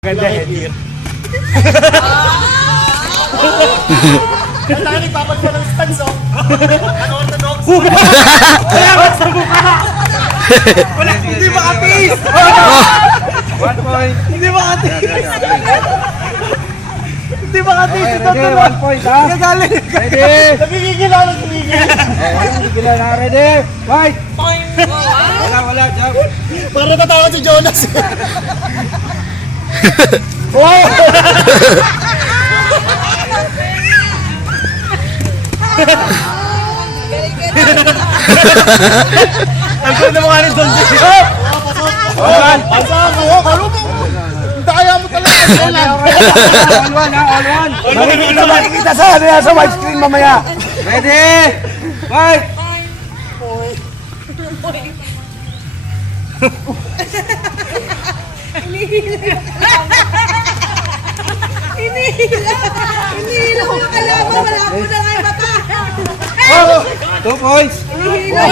Ganda headgear. Kaya nagpapag ka ng stance, oh. Unorthodox. Kaya sa mukha. Wala, hindi makatis. 1 point. Hindi makatis. Hindi makatis. Okay, 1 point ha. Nagaling. Ready? Nagigigil ako, nagigigil. Nagigila na. Ready? Fight! Wala, jump. Para natakot si Jonas. Wow! Ang ganda mo nga rin doon. All-one. Kalo mo. Kaya mo talaga. All-one ha, all-one. Makikita sa white screen mamaya. Ready? Fight! Hinihila mo yung kalaban, wala mo na nga bata. 2 points. Hinihila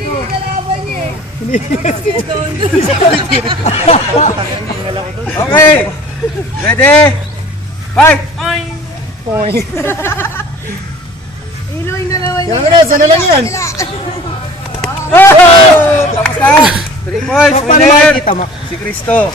yung kalaban niya eh. Okay. Ready? Fight! Hilo yung dalawa niya. Yan na, sana lang yan. Tapos na. 3 points. Winner. Si Cristo.